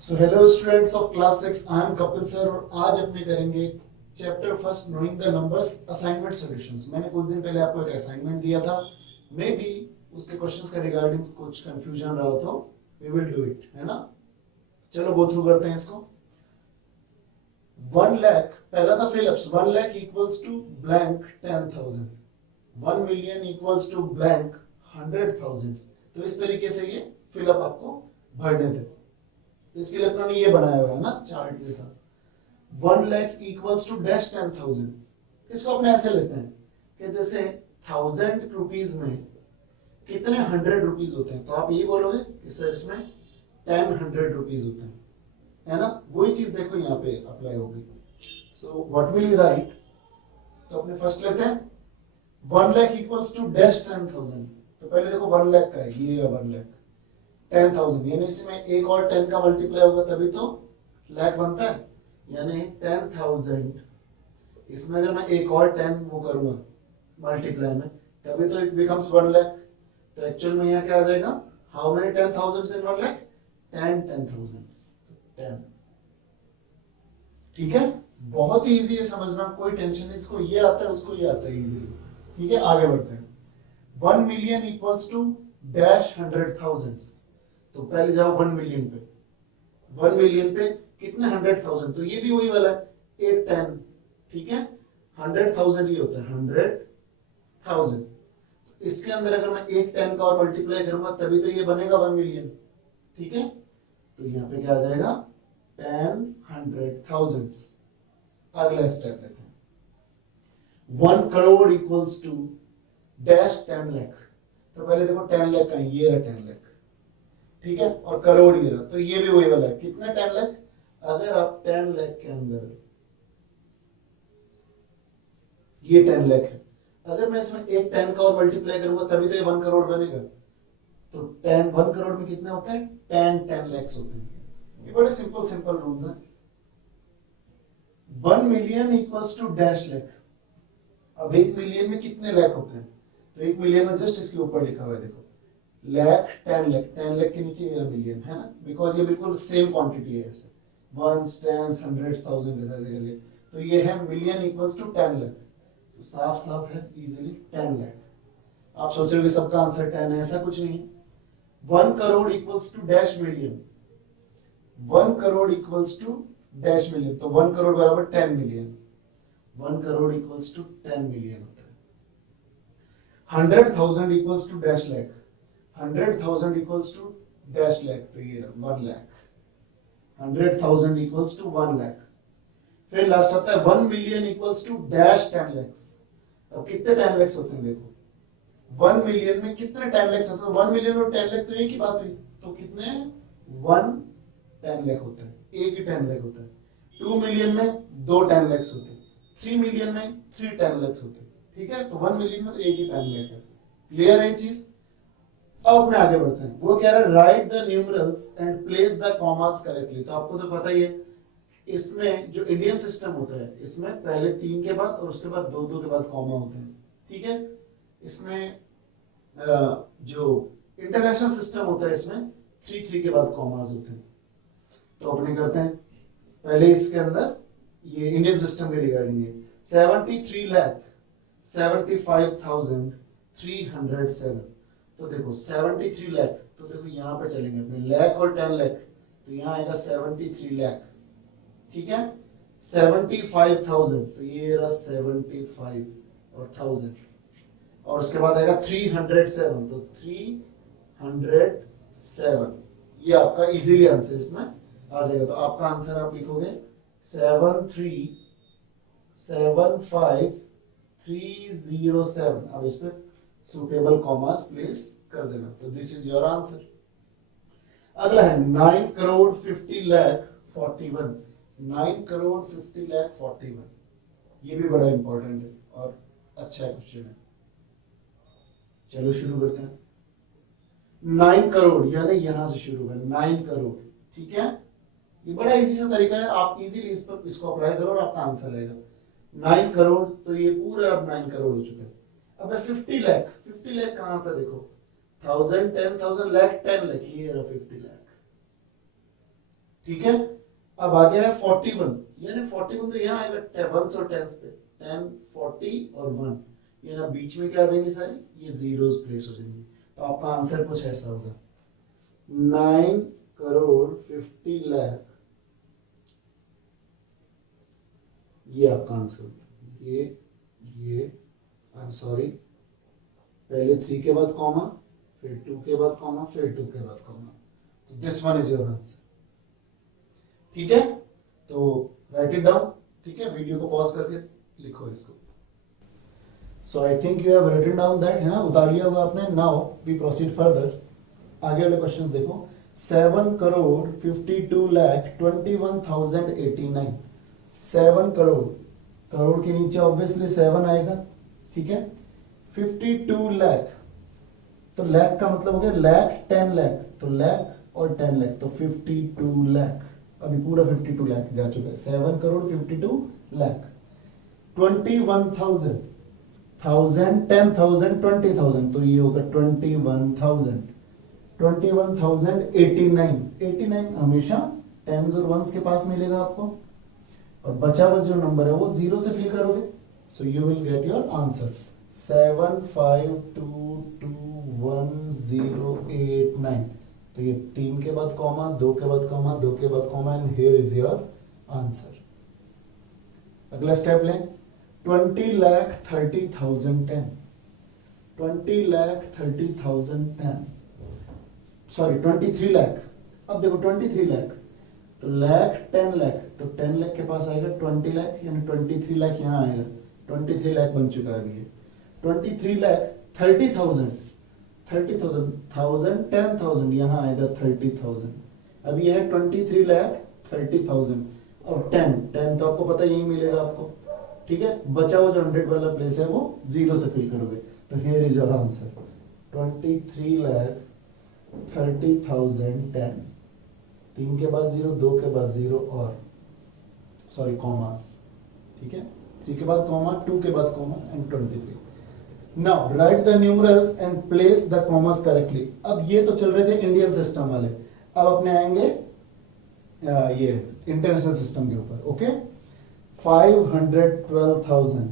So hello students of class 6, I am Kapil sir और आज अपने करेंगे chapter first knowing the numbers assignment solutions. मैंने कुछ दिन पहले आपको एक असाइनमेंट दिया था, मे बी उसके क्वेश्चंस के रिगार्डिंग कुछ कंफ्यूजन रहा हो तो वी विल डू इट, है ना। चलो गो थ्रू करते हैं इसको। 1 लाख, पहला था fill ups. 1 lakh equals to blank 10,000, 1 million equals to blank 100,000। तो इस तरीके से ये फिलअप आपको भरने थे। तो इसके लिए अपना ये बनाया हुआ है ना चार्ट जैसा। 1 लाख इक्वल्स टू डैश 10,000। इसको अपने ऐसे लेते हैं कि जैसे 1000 रुपीज में कितने 100 रुपीज होते हैं, तो आप ये बोलोगे कि सर इसमें 10 100 रुपीज होते हैं, है ना। वही चीज देखो यहाँ पे अप्लाई होगी। So what will you right, तो अपने फर्स्ट लेते हैं 1 लाख इक्वल्स टू डैश 10,000। तो पहले देखो 1 लाख का है, ये रहा 1 लाख 10,000, यानी इसमें एक और 10 का मल्टीप्लाई होगा तभी तो लाख बनता है। यानी 10,000, इसमें अगर मैं एक और 10 वो करूंगा मल्टीप्लाई में तभी तो इट बिकम्स 1 लाख। तो एक्चुअल में यहाँ क्या आ जाएगा, हाउ मेनी 10,000 इन 1 लाख, 10,000। ठीक है, बहुत ही इजी है समझना, कोई टेंशन नहीं। इसको ये आता है, उसको ये आता है इजीली। ठीक है, आगे बढ़ते हैं। 1 मिलियन इक्वल्स टू डैश 100,000। तो पहले जाओ 1 मिलियन पे। 1 मिलियन पे कितने 100,000, तो ये भी वही वाला है, एक 10। ठीक है, 100,000 ही होता है 100,000। इसके अंदर अगर मैं एक 10 का और मल्टीप्लाई करूंगा तभी तो ये बनेगा 1 मिलियन। ठीक है, तो यहाँ पे क्या आ जाएगा 10 100,000। अगला स्टेप लेते हैं। 1 crore equals to dash 10 lakh. तो पहले देखो 10 लाख का, ये रहा 10 लाख। ठीक है, और करोड़ ये रहा, तो ये भी वही वाला है, कितने 10 लाख। अगर आप 10 लाख के अंदर ये 10 लाख है, अगर मैं इसमें एक 10 का और मल्टीप्लाई करूंगा तभी तो ये 1 करोड़ बनेगा। तो 1 करोड़ में कितने होते हैं, 10 लाख होते हैं। ये बड़े सिंपल सिंपल रूल्स हैं। 1 million equals to dash lakh. अब 1 मिलियन में कितने लाख होते हैं, तो 1 मिलियन में जस्ट इसके ऊपर लिखा हुआ है देखो, लाख 10 लाख, 10 लाख के नीचे ये मिलियन है ना, बिकॉज ये बिल्कुल सेम क्वांटिटी है, ऐसे वंस टेंस हंड्रेड्स थाउजेंड ऐसे करके। तो ये है मिलियन इक्वल्स टू 10 लाख। तो साफ साफ है इजीली 10 लाख। आप सोच रहे हो कि सबका आंसर 10 है, ऐसा कुछ नहीं है। 1 crore equals to dash million. 1 crore equals to dash million, तो 1 करोड़ बराबर 10 million. 1 crore equals to 10 million होता है। 100,000 equals to dash lakh. 100,000 equals to dash lakh, तो ये 1 लाख। 100,000 equals to 1 lakh. फिर लास्ट आता है 1 million equals to dash 10 lakh. अब कितने 10 लाख होते हैं देखो, 1 मिलियन में कितने 10 लाख होते हैं। 1 मिलियन और 10 लाख तो एक ही बात हुई, तो कितने 1 10 लाख होता है, एक ही 10 लाख होता है। 2 मिलियन में 2 10 लाख होते हैं। 3 मिलियन में 3 10 लाख होते हैं। ठीक है, तो 1 मिलियन में तो एक ही 10 लाख है। क्लियर है ये चीज। अब अपने आगे बढ़ते हैं। वो कह रहा है right the numerals and place the commas correctly. तो आपको तो पता ही है, इसमें जो इंडियन सिस्टम होता है इसमें पहले 3 के बाद और उसके बाद 2 के बाद कॉमा होते हैं। ठीक है, इसमें जो इंटरनेशनल सिस्टम होता है इसमें 3 के बाद कॉमास होते हैं। तो अपने करते हैं पहले इसके अंदर ये इंडियन सिस्टम के रिगार्डिंग है। 73,75,307। तो देखो 73 लाख, तो देखो यहाँ पे चलेंगे अपने लाख और 10 लाख, तो यहाँ आएगा 73 लाख। ठीक है, 75,000, तो ये रहा 75 और 1000, और उसके बाद आएगा 307, तो 307। ये आपका इजीली आंसर इसमें आ जाएगा। तो आपका आंसर आप लिखोगे 7375,307। अब इस पे सुटेबल कॉमास प्लेस कर देना, तो दिस इज योर आंसर। अगला है 9 करोड़ 50 लाख 41। 9 करोड़ 50 लाख 41, ये भी बड़ा इंपॉर्टेंट है और अच्छा क्वेश्चन है। चलो शुरू करते हैं। 9 करोड़ यानी यहां से शुरू है 9 करोड़। ठीक है, ये बड़ा इजी सा तरीका है, आप इजीली इसको अप्लाई करो और आपका आंसर आएगा। 9 करोड़, तो ये पूरा अब 9 करोड़ हो चुका है। अब 50 लाख, 50 लाख कहां था देखो, 1000 10,000 लाख 10 लाख, ये रहा 50 लाख। ठीक है। अब आ गया है 41, यानी 41 तो यहाँ आएगा वंस और टेंस पे, 10, 40 और 1, ये ना बीच में क्या आ जाएंगे सारी, ये जीरोस प्लेस हो जाएंगे। तो आपका आंसर कुछ ऐसा होगा 9 करोड़ 50 लाख, ये आपका आंसर होगा। ये आई एम सॉरी, पहले 3 के बाद कॉमा, फिर 2 के बाद कॉमा, फिर 2 के बाद कॉमा, तो this one is your answer. ठीक है, तो राइट इट डाउन। ठीक है, वीडियो को पॉज करके लिखो इसको। So I think you have written down that, है ना, उतार लिया होगा आपने। Now we proceed further. आगे वाले क्वेश्चन देखो। 7 करोड़ 52 लाख 21,089। 7 करोड़, करोड़ के नीचे ऑब्वियसली 7 आएगा। ठीक है, 52 लाख, तो लाख का मतलब हो गया लाख 10 लाख, तो लाख और 10 लाख, तो 52 लाख। अभी पूरा 52 लाख जा चुका है। 7 करोड़ 52 लाख। 21,000, 1000, 10,000, 20,000, तो ये होगा 21,000। 21,089, 89 हमेशा टेंस और वंस के पास मिलेगा आपको, और बचा हुआ जो नंबर है वो जीरो से फिल करोगे, so you will get your answer 75221089। तो ये 3 के बाद कॉमा, 2 के बाद कॉमा, 2 के बाद comma, and here is your answer. अगला स्टेप लें। 20,30,010, 20,30,010, सॉरी 23 लाख। अब देखो 23 लाख, तो लाख 10 लाख, तो 10 लाख के पास आएगा 20 लाख, यानी 23 लाख यहाँ आएगा। 23 लाख बन चुका है अभी ये। 23 लाख 30,000, 30,000, 1000, 10,000, यहाँ आएगा 30,000। अब ये है 23 लाख 30,000 और 10 तो आपको पता यही मिलेगा आपको। ठीक है, बचा हुआ जो 100 वाला प्लेस है वो जीरो से फिल करोगे, तो हियर इज योर आंसर 23,30,010। 3 के बाद 0, 2 के बाद 0 और सॉरी कॉमास। ठीक है, 3 के बाद कॉमा, 2 के बाद comma and 23। Now right the numerals and place the commas correctly. अब ये तो चल रहे थे इंडियन सिस्टम वाले, अब अपने आएंगे ये इंटरनेशनल सिस्टम के ऊपर। ओके, 512,000,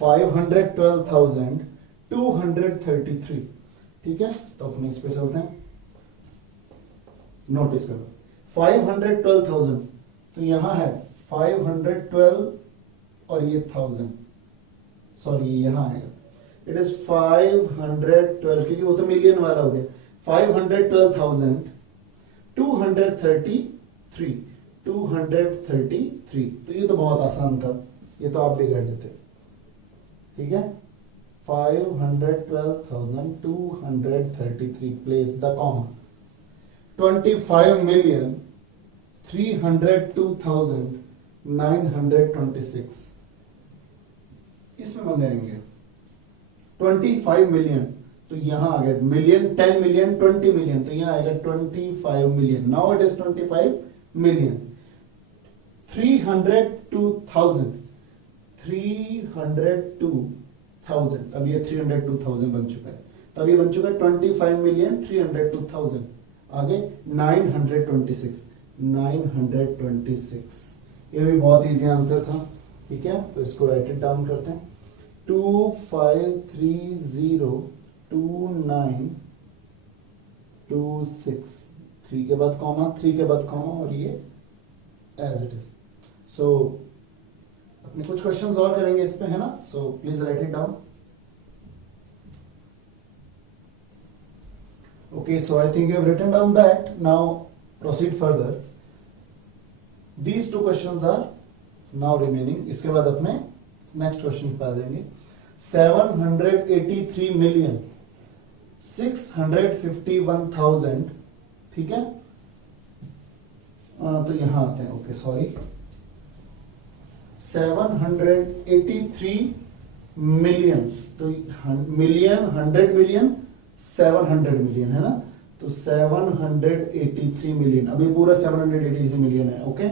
512,233। ठीक है, तो अपने इस पे चलते हैं। नोटिस करो 512,000, तो यहां है 512 और ये 1000, सॉरी यहां आएगा, इट इज 512, क्योंकि वो तो मिलियन वाला हो गया। 512,233, 233, तो ये तो बहुत आसान था, ये तो आप भी कर देते। ठीक है, 512,233, प्लेस द कॉमा। 25,302,926, इसमें मजे आएंगे। 25 मिलियन, तो यहां आ गया मिलियन, 10 मिलियन, 20 मिलियन, तो यहां आएगा 25 million. Now it is 25 million. 302,000, 302,000, अब ये 302,000 बन चुका है, तब ये बन चुका है 25 मिलियन 302,000। आगे 926, 926, ये भी बहुत इजी आंसर था। ठीक है, तो इसको राइट इट डाउन करते हैं। 25302926, 3 के बाद कॉमा, 3 के बाद कॉमा, और ये एज इट इज। सो अपने कुछ क्वेश्चंस और करेंगे इस पे, है ना, so please right it down. Okay, so I think you have written down that. Now proceed further. These two questions are now remaining. इसके बाद अपने next question पे आ जाएंगे। 783,651,000, ठीक है, तो यहां आते हैं। ओके सॉरी, 783 मिलियन, तो मिलियन, 100 मिलियन, 700 मिलियन, है ना, तो 783 मिलियन, अभी पूरा 783 मिलियन है। ओके,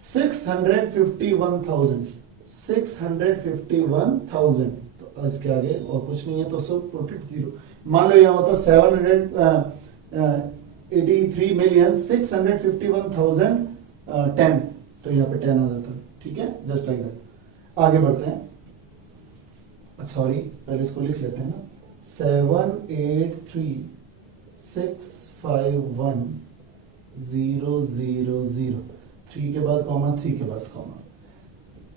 651,000, 651,000, तो इसके आगे और कुछ नहीं है, तो सब पुट इट जीरो। मान लो यहाँ होता 700 83,651,010, तो यहाँ पे 10 आ जाता है, ठीक है, जस्ट लाइक दैट। आगे बढ़ते हैं, सॉरी पहले इसको लिख लेते हैं ना, 783,651,000, 3 के बाद कॉमा, 3 के बाद कॉमा,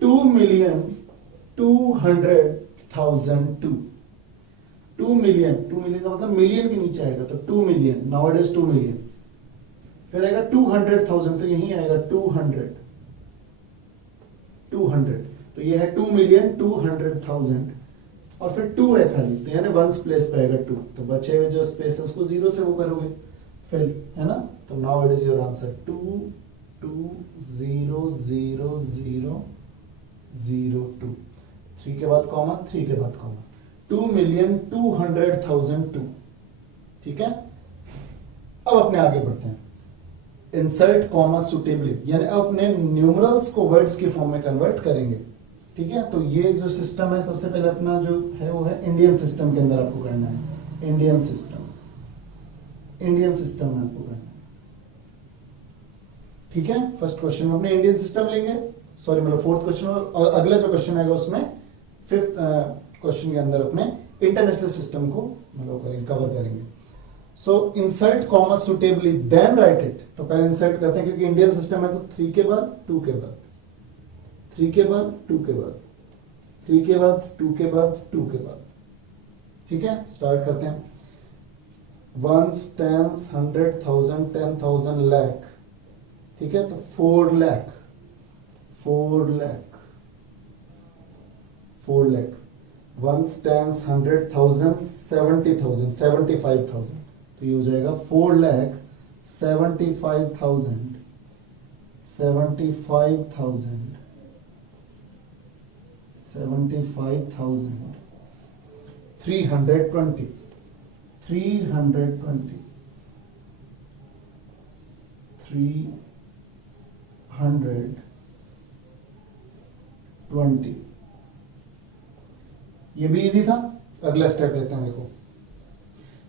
2,200,002, 2 मिलियन, 2 मिलियन का मतलब मिलियन के नीचे आएगा तो 2 million, now it is 2 million, फिर आएगा 200,000 तो यही आएगा 200, तो ये है 2,200,000 और फिर 2 है खाली, तो यानी वंस प्लेस पे आएगा 2, तो बचे हुए जो स्पेस है उसको 0 से वो करोगे फिर, है ना, तो now it is your answer 2,200,002, 3 के बाद कॉमा, 3 के बाद कॉमा, 2,200,002, ठीक है। अब अपने आगे बढ़ते हैं, इंसर्ट कॉमा सुटेबली, यानी अब अपने न्यूमरल्स को वर्ड्स के फॉर्म में कन्वर्ट करेंगे, ठीक है। तो ये जो सिस्टम है सबसे पहले अपना जो है वो है इंडियन सिस्टम के अंदर आपको करना है, इंडियन सिस्टम में आपको करना है, ठीक है। फर्स्ट क्वेश्चन में अपने इंडियन सिस्टम लेंगे, सॉरी मतलब फोर्थ क्वेश्चन, और अगला जो क्वेश्चन आएगा उसमें फिफ्थ क्वेश्चन के अंदर अपने इंटरनेशनल सिस्टम को मतलब कवर करेंगे। So insert comma suitably then write it, तो पहले इंसर्ट करते हैं क्योंकि इंडियन सिस्टम है, तो 3 के बाद 2 के बाद, 3 के बाद 2 के बाद, 3 के बाद 2 के बाद 2 के बाद, ठीक है। स्टार्ट करते हैं, 1s, 10s, 100,000, 10,000, लाख, ठीक है। तो 4 लाख, 1s, 10s, 100,000, 70,000, 75,000, तो ये हो जाएगा 4,75,000, 320, 320, ये भी इजी था। अगला स्टेप लेते हैं, देखो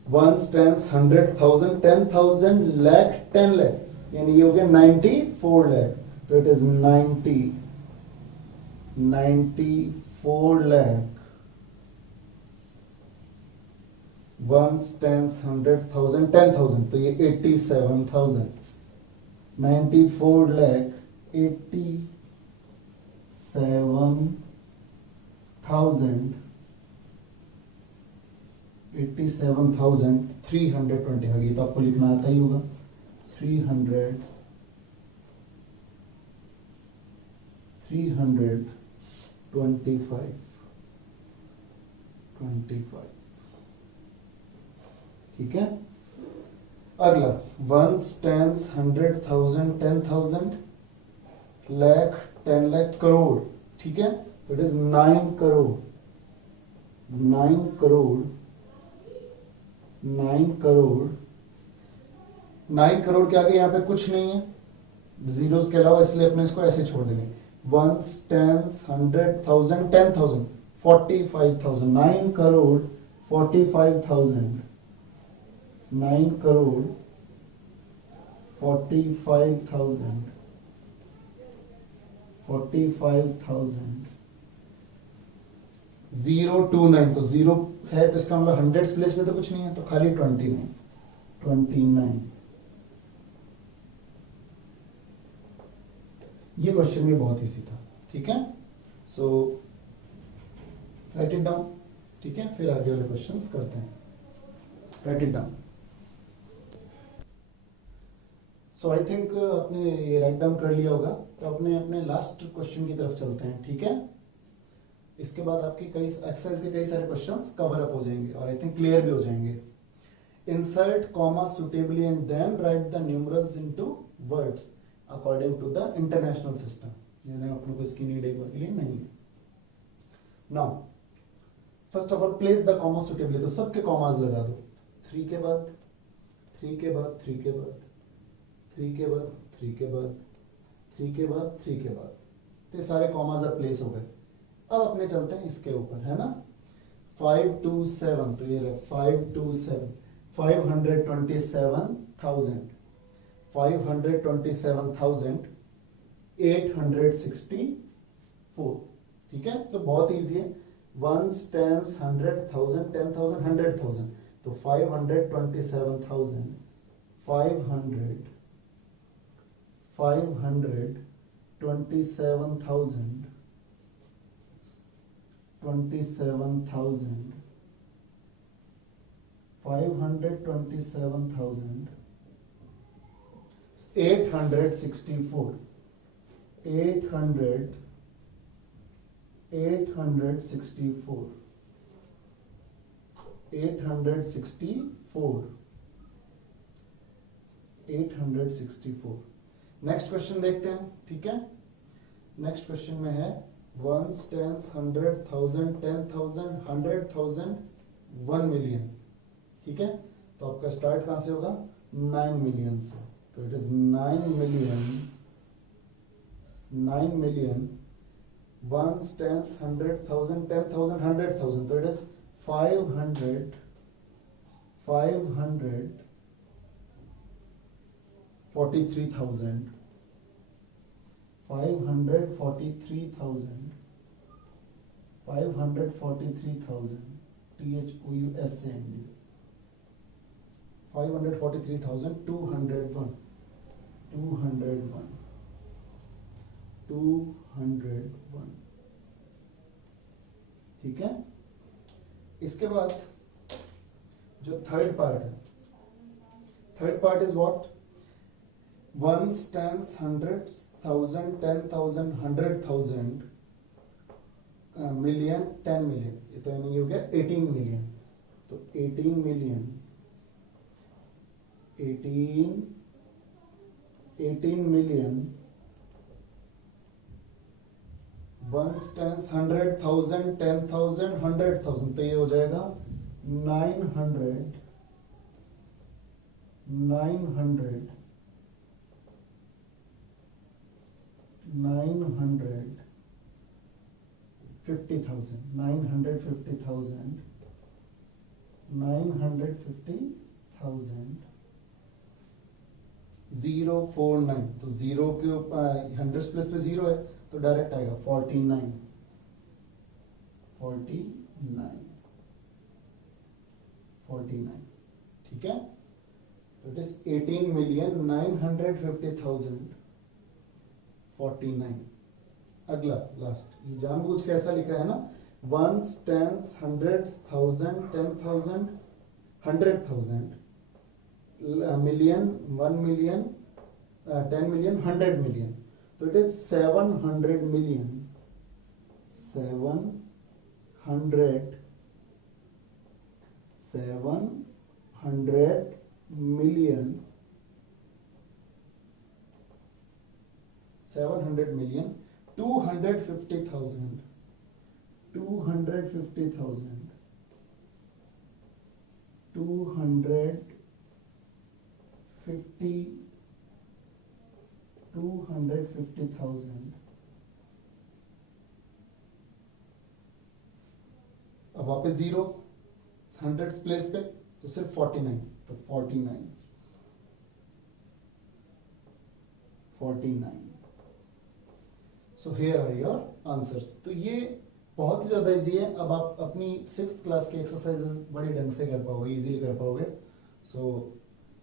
1s, 10s, 100,000, 10,000, लाख, 10 लाख, यानी ये हो गया 94 लाख, तो it is 94 lakh, 1s, 10s, 100,000, 10,000, तो ये 87,000, 94 लाख 87,320, होगी, तो आपको लिखना आता ही होगा 325, ठीक है। अगला 1s, 10s, 100,000, 10,000, लाख, 10 लाख, करोड़, ठीक है। तो इट इज 9 करोड़, 9 करोड़, 9 करोड़, 9 करोड़ के आगे यहाँ पे कुछ नहीं है जीरोस के अलावा, इसलिए अपने इसको ऐसे छोड़ देंगे। 1s, 10s, 100,000, 10,000, 45,000, 9 करोड़ 45,000, 9 करोड़ 45,000, 029, तो 0 है तो इसका मतलब 100 प्लेस में तो कुछ नहीं है, तो खाली 29। ये क्वेश्चन भी बहुत इजी था, ठीक है। सो राइट इट डाउन, ठीक है, फिर आगे वाले क्वेश्चंस करते हैं। Right it down. So I think आपने ये राइट डाउन कर लिया होगा, तो अपने लास्ट क्वेश्चन की तरफ चलते हैं, ठीक है। इसके बाद आपकी कई एक्सरसाइज के कई सारे क्वेश्चंस कवर अप हो जाएंगे और आई थिंक क्लियर भी हो जाएंगे। Insert comma suitably and then write the numerals into words according to the international system, यानी आप लोगों को इसकी नीड एक बार के लिए नहीं है। Now first of all place the comma suitably, तो सबके कॉमास लगा दो, 3 के बाद 3 के बाद 3 के बाद 3 के बाद 3 के बाद 3 के बाद 3 के बाद, तो ये सारे कॉमास अब प्लेस हो गए। अब अपने चलते हैं इसके ऊपर, है ना, 527, तो ये 527, 527,864, ठीक है। तो बहुत इजी है, वंस, टेंस, 100,000, 10,000, 100,000, तो 527,000, 527,000, 27,000, 864, 864, 864। नेक्स्ट क्वेश्चन देखते हैं, ठीक है। नेक्स्ट क्वेश्चन में है वंस, टेंस, 100,000, 10,000, 100,000, 1 मिलियन, ठीक है। तो आपका स्टार्ट कहां से होगा? 9 मिलियन से, तो it is 9 million, 9 million, ones, tens, 100,000, 10,000, 100,000, तो इट इज 543,000, 543,000, THOUSAND, 543,201, 201, ठीक है। इसके बाद जो थर्ड पार्ट है, third part is what? Ones, tens, 100,000, 10,000, 100,000, million, 10 million, ये तो यानी हो गया 18 मिलियन। तो 18 मिलियन, 18 मिलियन, वंस, टेंस, 100,000, 10,000, 100,000, तो ये हो जाएगा 950,000, 049, तो जीरो के ऊपर 100 प्लेस पे जीरो है, तो डायरेक्ट आएगा 49, 49, ठीक है। तो इट इज 18,950,049। अगला लास्ट, ये जानबूझ के ऐसा लिखा है ना, ones, tens, 100,000, 10,000, 100,000, million, 1 million, 10 million, 100 million, तो it is 700 million, 700 million, 700 million, 250,000, 250,000, 250,000। अब वापस जीरो 100 प्लेस पे, तो सिर्फ 49, तो 49, 49। So here are your answers. तो ये बहुत ही ज्यादा इजी है। अब आप अपनी 6th क्लास के एक्सरसाइजेस बड़े ढंग से कर पाओगे, इजीली कर पाओगे। So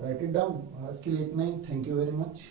write it down. आज के लिए इतना ही। Thank you very much.